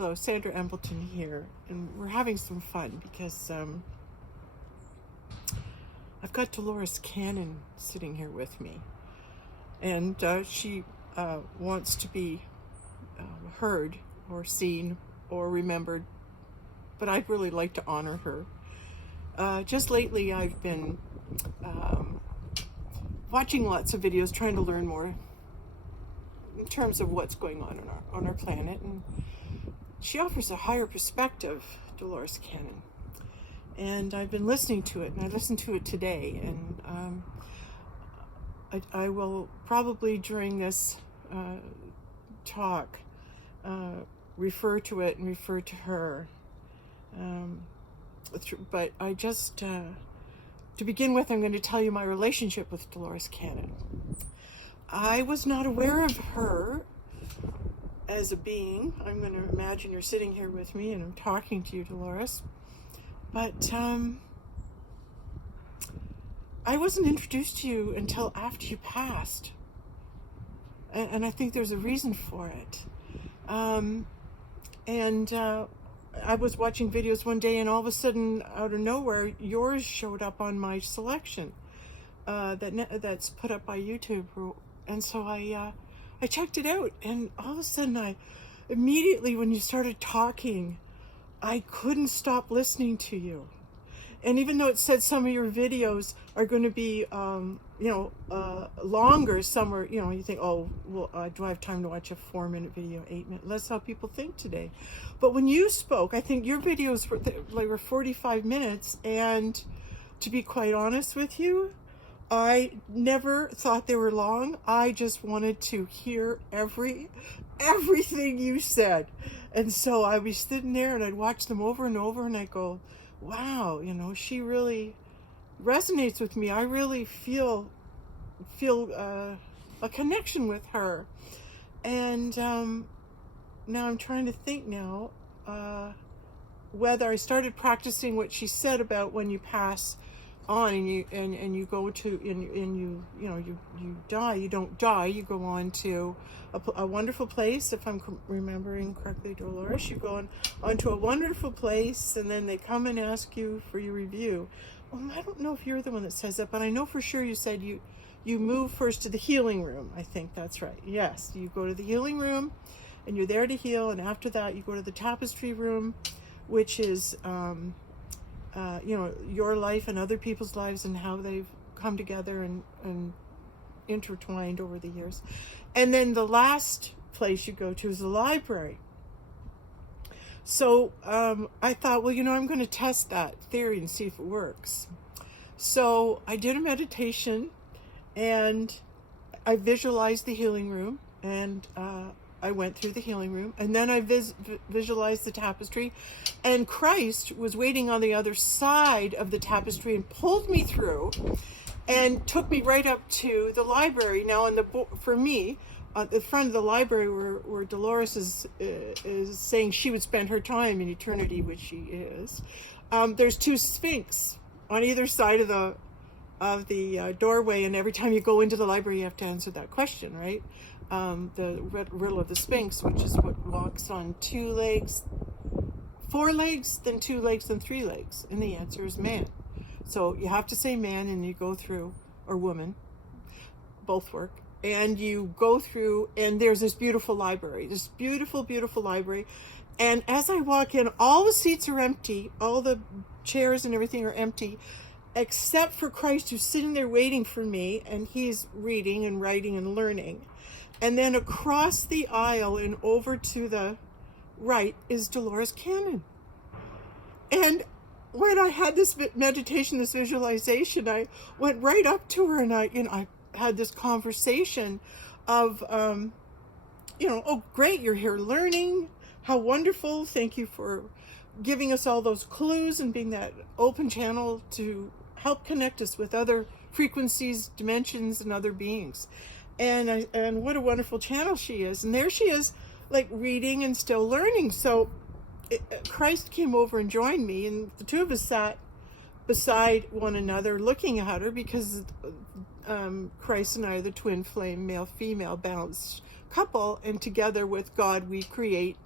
Hello, Sandra Embleton here, and we're having some fun because I've got Dolores Cannon sitting here with me, and she wants to be heard or seen or remembered, but I'd really like to honor her. Just lately, I've been watching lots of videos, trying to learn more in terms of what's going on our planet, and she offers a higher perspective, Dolores Cannon. And I've been listening to it, and I listened to it today, and I will probably during this talk refer to it and refer to her. But I just, to begin with, I'm going to tell you my relationship with Dolores Cannon. I was not aware of her as a being. I'm going to imagine you're sitting here with me and I'm talking to you, Dolores. But I wasn't introduced to you until after you passed. And I think there's a reason for it. I was watching videos one day, and all of a sudden, out of nowhere, yours showed up on my selection that's put up by YouTube. And so I checked it out, and all of a sudden, immediately when you started talking, I couldn't stop listening to you. And even though it said some of your videos are going to be, longer, some are, you think, oh, well, do I have time to watch a 4-minute video, 8 minutes? That's how people think today. But when you spoke, I think your videos were 45 minutes. And to be quite honest with you, I never thought they were long. I just wanted to hear everything you said. And so I was sitting there and I'd watch them over and over, and I'd go, wow, she really resonates with me. I really feel a connection with her. And now I'm trying to think now whether I started practicing what she said about when you pass on and you go to you die. You don't die. You go on to a wonderful place. If I'm remembering correctly, Dolores, you go on to a wonderful place, and then they come and ask you for your review. Well, I don't know if you're the one that says that, but I know for sure you said you move first to the healing room. I think that's right. Yes, you go to the healing room, and you're there to heal, and after that you go to the tapestry room, which is your life and other people's lives and how they've come together and intertwined over the years. And then the last place you go to is the library. So I thought, well, I'm going to test that theory and see if it works. So I did a meditation, and I visualized the healing room, and I went through the healing room, and then I visualized the tapestry, and Christ was waiting on the other side of the tapestry and pulled me through and took me right up to the library. Now, for me, at the front of the library where Dolores is saying she would spend her time in eternity, which she is, there's 2 sphinx on either side of the doorway, and every time you go into the library you have to answer that question, right? The riddle of the Sphinx, which is what walks on 2 legs, 4 legs, then 2 legs, then 3 legs, and the answer is man. So you have to say man, and you go through, or woman, both work, and you go through, and there's this beautiful library, this beautiful, beautiful library. And as I walk in, all the seats are empty, all the chairs and everything are empty, except for Christ, who's sitting there waiting for me, and he's reading and writing and learning. And then across the aisle and over to the right is Dolores Cannon. And when I had this meditation, this visualization, I went right up to her, and I had this conversation of, oh, great, you're here learning. How wonderful. Thank you for giving us all those clues and being that open channel to help connect us with other frequencies, dimensions, and other beings. And what a wonderful channel she is. And there she is, like, reading and still learning. So Christ came over and joined me, and the 2 of us sat beside one another looking at her, because Christ and I are the twin flame, male-female balanced couple, and together with God we create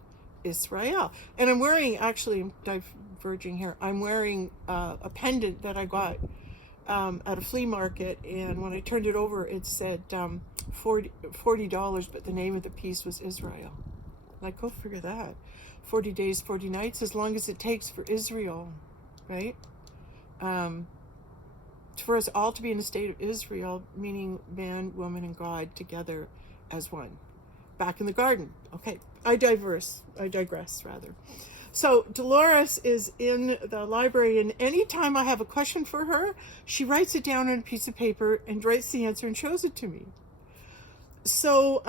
Israel. And I'm wearing, actually, I'm diverging here, I'm wearing a pendant that I got at a flea market, and when I turned it over, it said $40, but the name of the piece was Israel. Like, go figure that. 40 days, 40 nights, as long as it takes for Israel, right? For us all to be in a state of Israel, meaning man, woman, and God together as one. Back in the garden. Okay, I digress, rather. So Dolores is in the library, and anytime I have a question for her, she writes it down on a piece of paper and writes the answer and shows it to me. So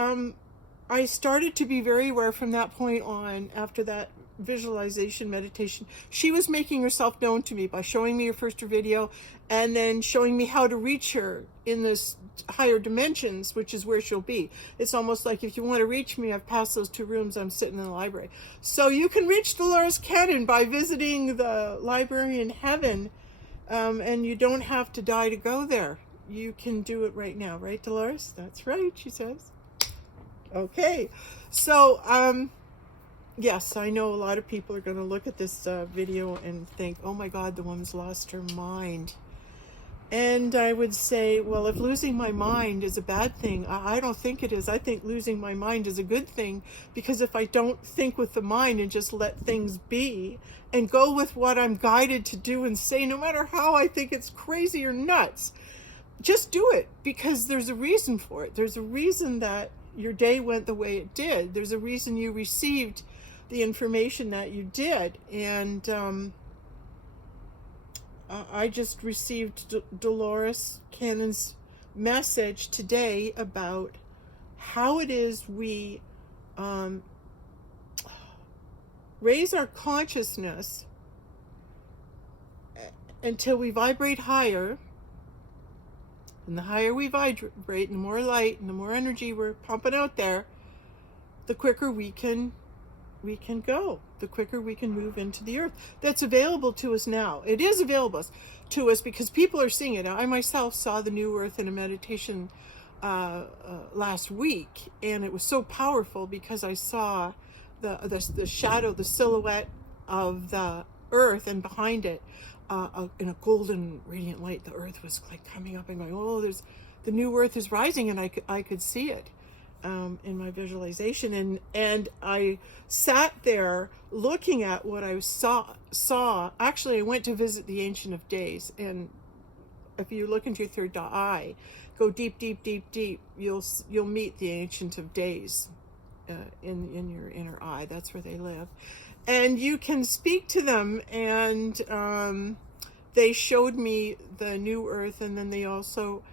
I started to be very aware from that point on, after that visualization meditation. She was making herself known to me by showing me her video and then showing me how to reach her in this higher dimensions, which is where she'll be. It's almost like, if you want to reach me, I've passed those 2 rooms, I'm sitting in the library. So you can reach Dolores Cannon by visiting the library in heaven, and you don't have to die to go there. You can do it right now, right, Dolores? That's right, she says. Okay, so yes, I know a lot of people are going to look at this video and think, oh my God, the woman's lost her mind. And I would say, well, if losing my mind is a bad thing, I don't think it is. I think losing my mind is a good thing, because if I don't think with the mind and just let things be and go with what I'm guided to do and say, no matter how I think it's crazy or nuts, just do it, because there's a reason for it. There's a reason that your day went the way it did. There's a reason you received the information that you did. And I just received Dolores Cannon's message today about how it is we raise our consciousness until we vibrate higher. And the higher we vibrate, and the more light and the more energy we're pumping out there, the quicker we can go, the quicker we can move into the earth. That's available to us now. It is available to us because people are seeing it. I myself saw the new earth in a meditation last week, and it was so powerful because I saw the shadow, the silhouette of the earth, and behind it, in a golden radiant light, the earth was like coming up and going, oh, the new earth is rising, and I could see it in my visualization, and I sat there looking at what I saw. Actually, I went to visit the Ancient of Days, and if you look into your third eye, go deep, deep, deep, deep, you'll meet the Ancient of Days in your inner eye. That's where they live. And you can speak to them, and they showed me the new earth, and then they also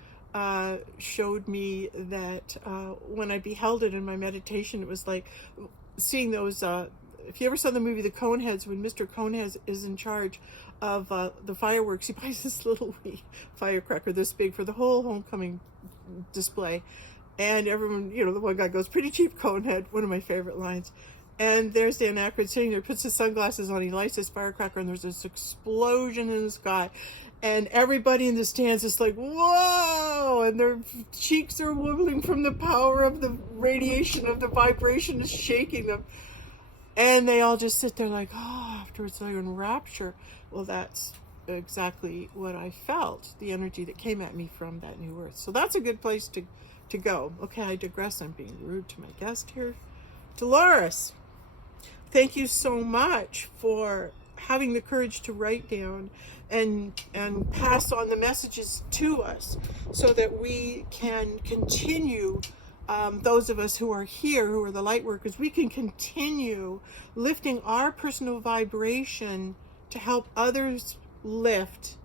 showed me that when I beheld it in my meditation, it was like seeing those, if you ever saw the movie The Coneheads, when Mr. Conehead is in charge of the fireworks, he buys this little wee firecracker this big for the whole homecoming display. And everyone, the one guy goes, pretty cheap, Conehead, one of my favorite lines. And there's Dan Aykroyd sitting there, puts his sunglasses on, he lights his firecracker, and there's this explosion in the sky. And everybody in the stands is like, whoa! And their cheeks are wiggling from the power of the radiation, of the vibration is shaking them. And they all just sit there like, oh, afterwards they're in rapture. Well, that's exactly what I felt, the energy that came at me from that new earth. So that's a good place to go. Okay, I digress. I'm being rude to my guest here. Dolores, thank you so much for having the courage to write down and pass on the messages to us so that we can continue, those of us who are here, who are the light workers, we can continue lifting our personal vibration to help others lift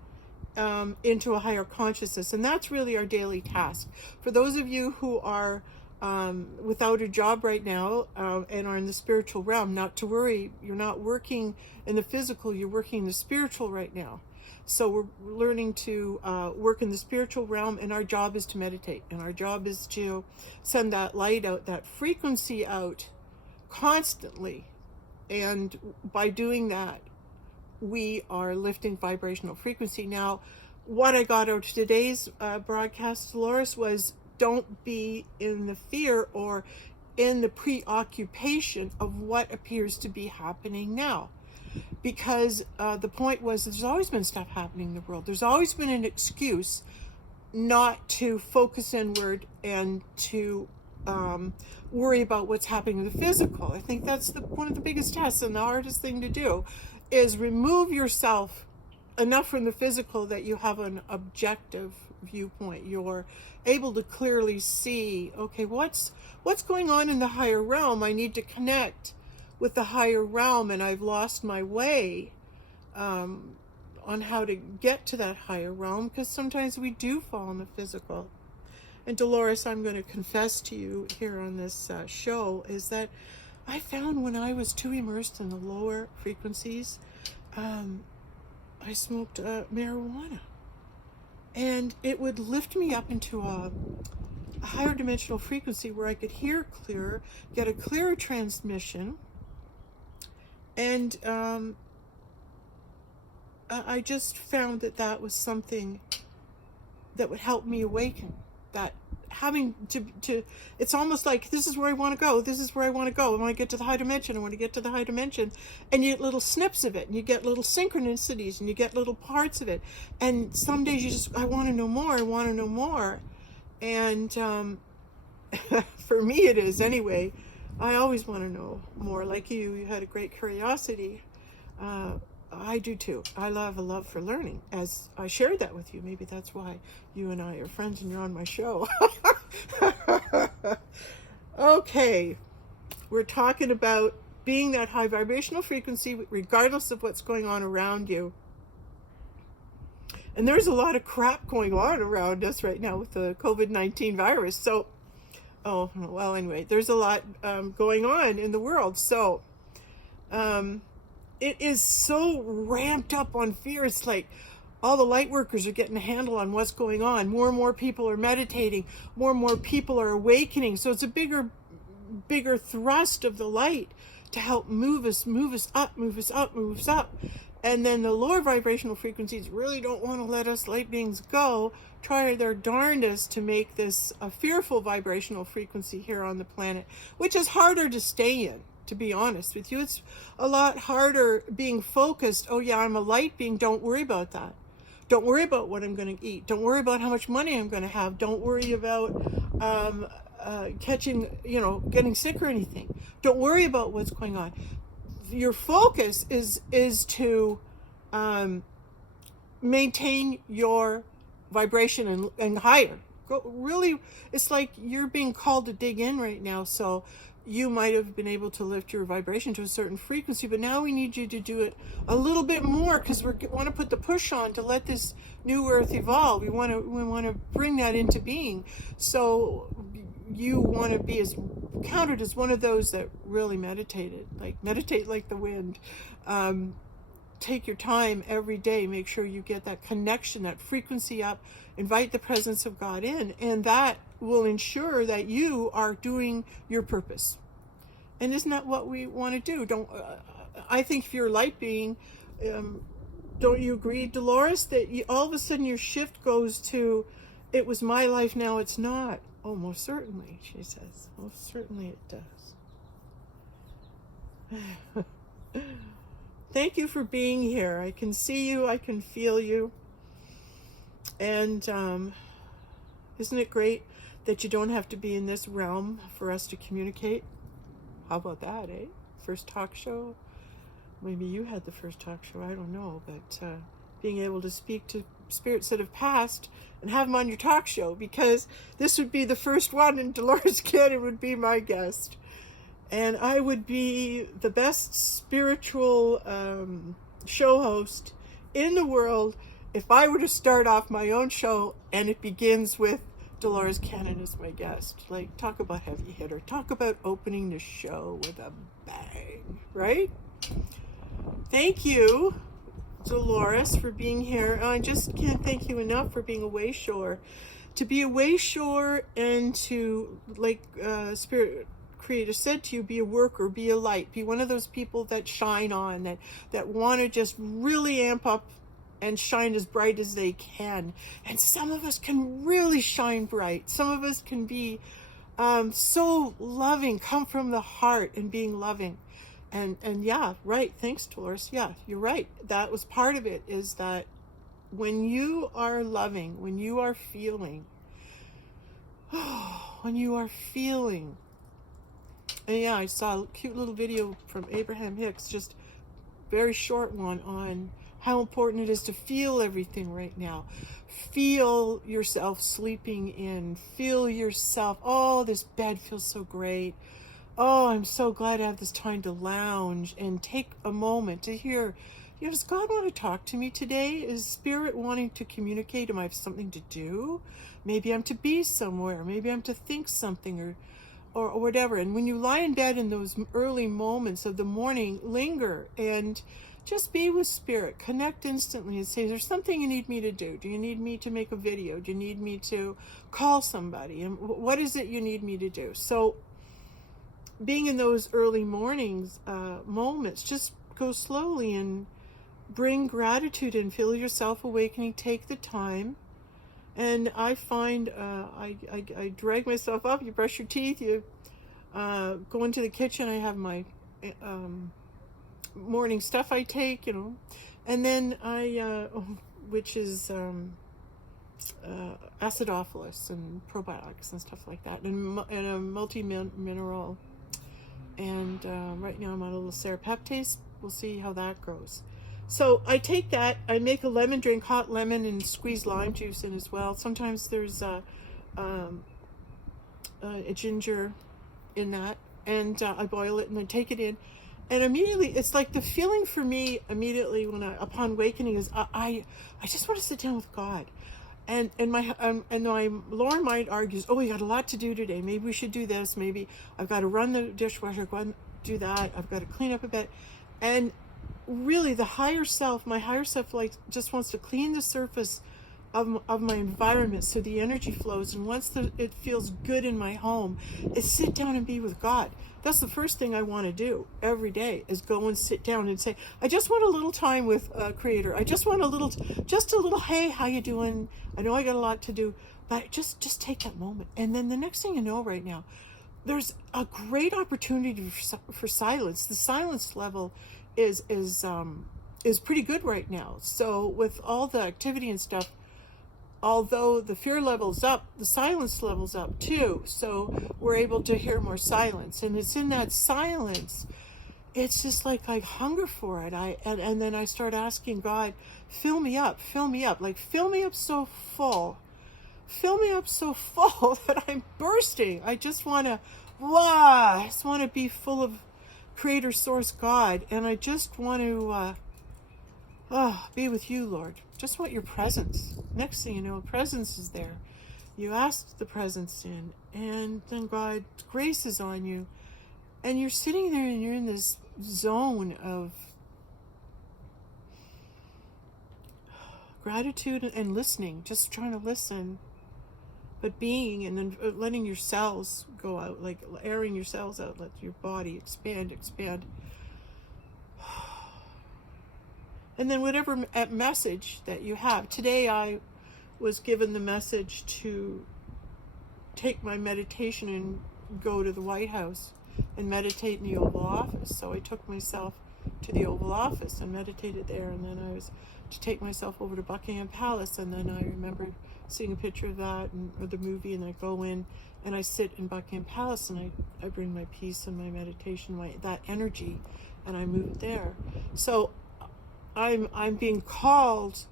into a higher consciousness. And that's really our daily task. For those of you who are without a job right now and are in the spiritual realm, not to worry, you're not working in the physical, you're working in the spiritual right now. So we're learning to work in the spiritual realm, and our job is to meditate, and our job is to send that light out, that frequency out constantly. And by doing that, we are lifting vibrational frequency. Now, what I got out of today's broadcast, Dolores, was don't be in the fear or in the preoccupation of what appears to be happening now. Because the point was, there's always been stuff happening in the world. There's always been an excuse not to focus inward and to worry about what's happening in the physical. I think that's one of the biggest tests, and the hardest thing to do is remove yourself enough from the physical that you have an objective viewpoint. You're able to clearly see, okay, what's going on in the higher realm? I need to connect with the higher realm, and I've lost my way on how to get to that higher realm, because sometimes we do fall in the physical. And Dolores, I'm going to confess to you here on this show, is that I found when I was too immersed in the lower frequencies, I smoked marijuana. And it would lift me up into a higher dimensional frequency where I could hear clearer, get a clearer transmission. And I just found that was something that would help me awaken. That having to it's almost like, this is where I want to go, this is where I want to go, I want to get to the high dimension, I want to get to the high dimension, and you get little snips of it, and you get little synchronicities, and you get little parts of it, and some days you just, I want to know more, I want to know more. And for me it is anyway. I always want to know more. Like you had a great curiosity. I do too. I have a love for learning, as I shared that with you. Maybe that's why you and I are friends and you're on my show. Okay, we're talking about being that high vibrational frequency regardless of what's going on around you. And there's a lot of crap going on around us right now with the COVID-19 virus. So, oh, well, anyway, there's a lot going on in the world. So, it is so ramped up on fear. It's like all the light workers are getting a handle on what's going on. More and more people are meditating. More and more people are awakening. So it's a bigger thrust of the light to help move us up. And then the lower vibrational frequencies really don't want to let us light beings go. Try their darndest to make this a fearful vibrational frequency here on the planet, which is harder to stay in. To be honest with you, it's a lot harder being focused. Oh yeah, I'm a light being. Don't worry about that. Don't worry about what I'm going to eat. Don't worry about how much money I'm going to have. Don't worry about getting sick or anything. Don't worry about what's going on. Your focus is to maintain your vibration and higher. Really, it's like you're being called to dig in right now. So you might have been able to lift your vibration to a certain frequency, but now we need you to do it a little bit more, because we want to put the push on to let this new earth evolve. We want to bring that into being. So you want to be counted as one of those that really meditate like the wind. Take your time every day. Make sure you get that connection, that frequency up. Invite the presence of God in, and that will ensure that you are doing your purpose. And isn't that what we want to do? I think if you're a light being, don't you agree, Dolores, that all of a sudden your shift goes to, it was my life, now it's not? Oh, most certainly, she says. Most certainly it does. Thank you for being here. I can see you, I can feel you. And isn't it great that you don't have to be in this realm for us to communicate? How about that, eh? First talk show? Maybe you had the first talk show, I don't know. But being able to speak to spirits that have passed and have them on your talk show, because this would be the first one, and Dolores Cannon would be my guest. And I would be the best spiritual show host in the world if I were to start off my own show and it begins with Dolores Cannon as my guest. Like, talk about heavy hitter. Talk about opening the show with a bang, right? Thank you, Dolores, for being here. I just can't thank you enough for being a Wayshore. To be a Wayshore and to, like Spirit Creator said to you, be a worker, be a light, be one of those people that shine on, that want to just really amp up and shine as bright as they can. And some of us can really shine bright. Some of us can be So loving, come from the heart and being loving. And yeah, right. Thanks, Dolores. Yeah, you're right. That was part of it, is that when you are loving, when you are feeling, when you are feeling, and yeah, I saw a cute little video from Abraham Hicks, just very short one, on how important it is to feel everything right now. Feel yourself sleeping in. Feel yourself, oh, this bed feels so great. Oh, I'm so glad I have this time to lounge and take a moment to hear, does God want to talk to me today? Is Spirit wanting to communicate? Am I have something to do? Maybe I'm to be somewhere. Maybe I'm to think something, or whatever. And when you lie in bed in those early moments of the morning, linger and just be with Spirit. Connect instantly and say, is there something you need me to do? Do you need me to make a video? Do you need me to call somebody? And what is it you need me to do? So being in those early mornings, moments, just go slowly and bring gratitude and feel yourself awakening. Take the time. And I find I drag myself up. You brush your teeth. You go into the kitchen. I have my morning stuff I take, and then which is acidophilus and probiotics and stuff like that, and a multi-mineral. And right now I'm on a little serapeptase. We'll see how that goes. So I take that, I make a lemon drink, hot lemon, and squeeze lime juice in as well. Sometimes there's a ginger in that, and I boil it and I take it in. And immediately, it's like the feeling for me immediately upon awakening is I just want to sit down with God. And my Lauren mind argues, oh, we got a lot to do today. Maybe we should do this. Maybe I've got to run the dishwasher, go and do that. I've got to clean up a bit. And really, my higher self, just wants to clean the surface of my environment so the energy flows. And once it feels good in my home, is sit down and be with God. That's the first thing I want to do every day, is go and sit down and say, I just want a little time with Creator. I just want a little, hey, how you doing? I know I got a lot to do, but just take that moment. And then the next thing you know, right now, there's a great opportunity for silence. The silence level is pretty good right now. So with all the activity and stuff, although the fear level's up, the silence level's up too. So we're able to hear more silence. And it's in that silence, it's just like I hunger for it. And then I start asking God, fill me up, like fill me up so full that I'm bursting. I just want to be full of Creator, Source, God. And I just want to be with you, Lord. Just want your presence. Next thing you know, presence is there. You ask the presence in, and then God's grace is on you. And you're sitting there and you're in this zone of gratitude and listening, just trying to listen, but being, and then letting your cells go out, like airing your cells out, let your body expand. And then whatever message that you have. Today I was given the message to take my meditation and go to the White House and meditate in the Oval Office. So I took myself to the Oval Office and meditated there. And then I was to take myself over to Buckingham Palace. And then I remembered seeing a picture of that or the movie. And I go in and I sit in Buckingham Palace and I bring my peace and my meditation, that energy, and I move it there. So I'm being called,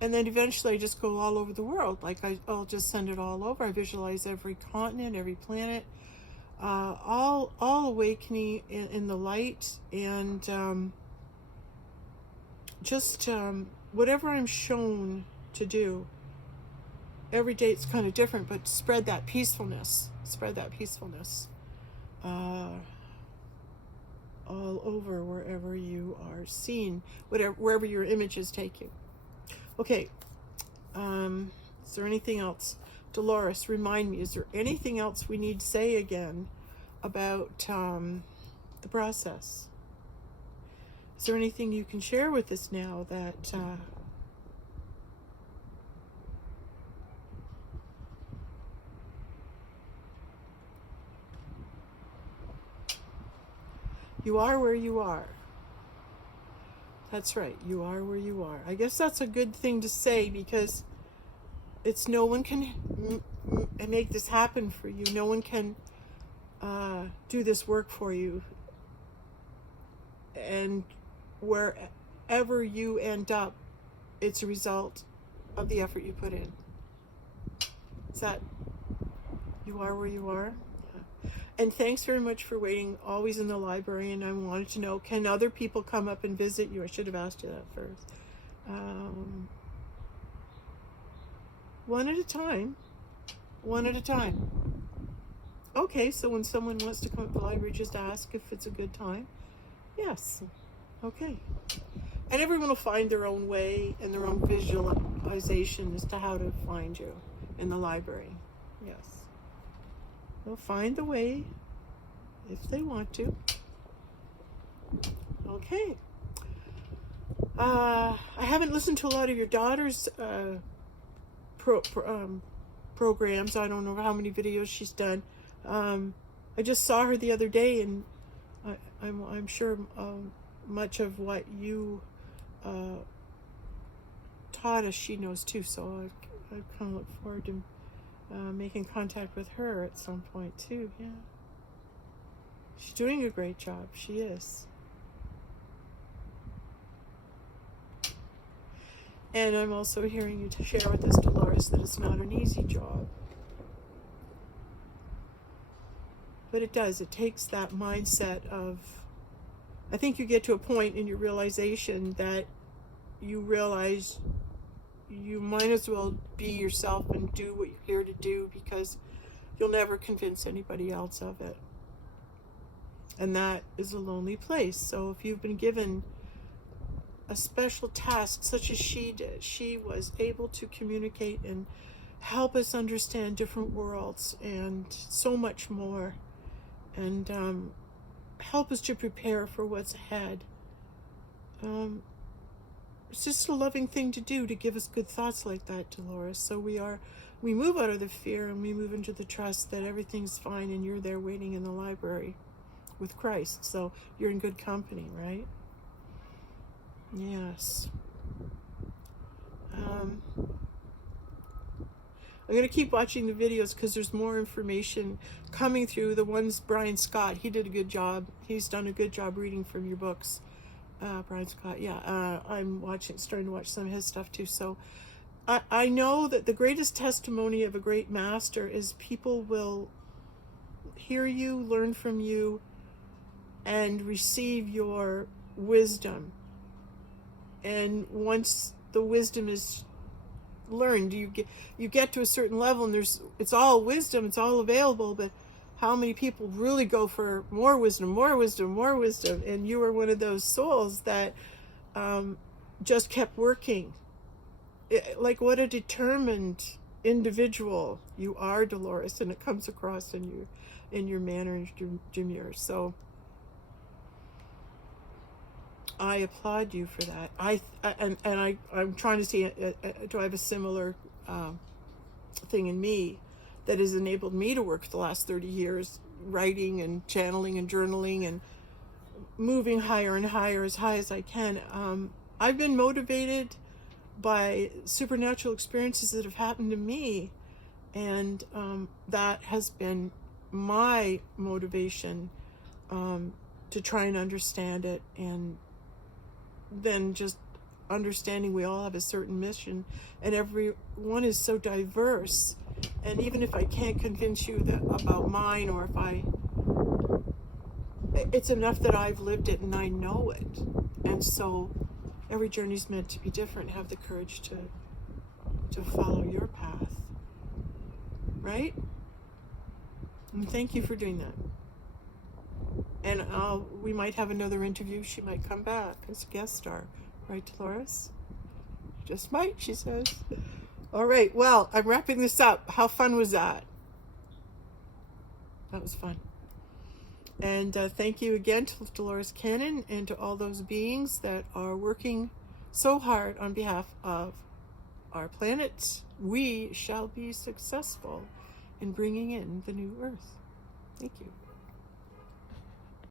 and then eventually I just go all over the world. Like I'll just send it all over. I visualize every continent, every planet, all awakening in the light, and whatever I'm shown to do. Every day it's kind of different, but spread that peacefulness. All over wherever you are seen, wherever your images take you. Okay, is there anything else? Dolores, remind me, is there anything else we need to say again about the process? Is there anything you can share with us now that You are where you are. That's right. You are where you are. I guess that's a good thing to say, because it's no one can make this happen for you. No one can do this work for you. And wherever you end up, it's a result of the effort you put in. Is that you are where you are? Yeah. And thanks very much for waiting always in the library. And I wanted to know, can other people come up and visit you? I should have asked you that first. One at a time. One at a time. Okay, so when someone wants to come to the library, just ask if it's a good time. Yes. Okay. And everyone will find their own way and their own visualization as to how to find you in the library. Yes. They'll find the way if they want to. Okay. I haven't listened to a lot of your daughter's programs. I don't know how many videos she's done. I just saw her the other day, and I'm sure much of what you taught us she knows too. So I kind of look forward to making contact with her at some point too. Yeah, she's doing a great job. She is. And I'm also hearing you to share with us, Dolores, that it's not an easy job. But it does. It takes that mindset of, I think you get to a point in your realization that you realize you might as well be yourself and do what you're here to do, because you'll never convince anybody else of it. And that is a lonely place. So if you've been given a special task such as she did, she was able to communicate and help us understand different worlds and so much more, and help us to prepare for what's ahead. It's just a loving thing to do, to give us good thoughts like that, Dolores. So we move out of the fear and we move into the trust that everything's fine, and you're there waiting in the library with Christ. So you're in good company, right? Yes. I'm going to keep watching the videos, because there's more information coming through. The ones Brian Scott, he did a good job. He's done a good job reading from your books. Brian Scott, yeah. I'm starting to watch some of his stuff too. So I know that the greatest testimony of a great master is people will hear you, learn from you, and receive your wisdom. And once the wisdom is learned, you get to a certain level, and it's all wisdom, it's all available, but how many people really go for more wisdom, more wisdom, more wisdom? And you were one of those souls that just kept working. Like, what a determined individual you are, Dolores, and it comes across in your manner and your demeanor. So I applaud you for that. I'm trying to see, do I have a similar thing in me that has enabled me to work the last 30 years, writing and channeling and journaling and moving higher and higher, as high as I can. I've been motivated by supernatural experiences that have happened to me, and that has been my motivation to try and understand it, and then just understanding we all have a certain mission, and everyone is so diverse. And even if I can't convince you about mine, or it's enough that I've lived it and I know it. And so every journey's meant to be different. Have the courage to follow your path, right? And thank you for doing that. And we might have another interview. She might come back as a guest star. Right, Dolores? Just might, she says. All right, well, I'm wrapping this up. How fun was that? That was fun. And thank you again to Dolores Cannon and to all those beings that are working so hard on behalf of our planet. We shall be successful in bringing in the new Earth. Thank you.